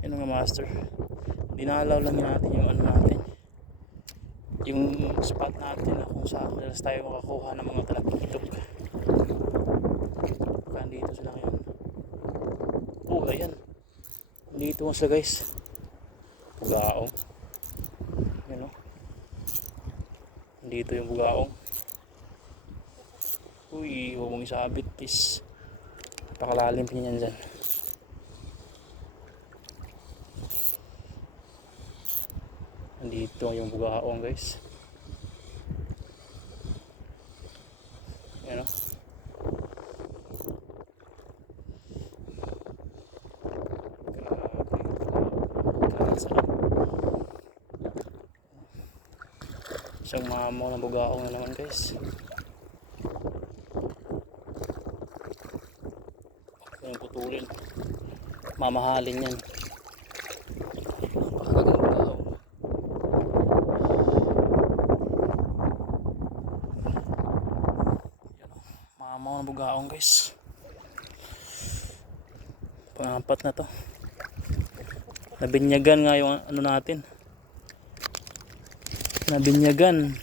Yun mga master, dinalaw lang natin yung ano natin, yung spot natin na kung saan madalas tayo makakuha ng mga talakitok. Nandito sila ngayon. Oh, ayan, dito nga sila guys, bugaong. Yan o, dito yung bugaong. Uy, huwag mong isabit please, napakalalim pa niyan dyan. Nandito yung bugaong guys. Yan o. Isang mamaw ng bugaong na naman guys. Huwag yung putulin, mamahalin yan. Mamaw ng bugaong guys. Pang-apat na to. Nabinyagan nga yung ano natin. Nabinyagan.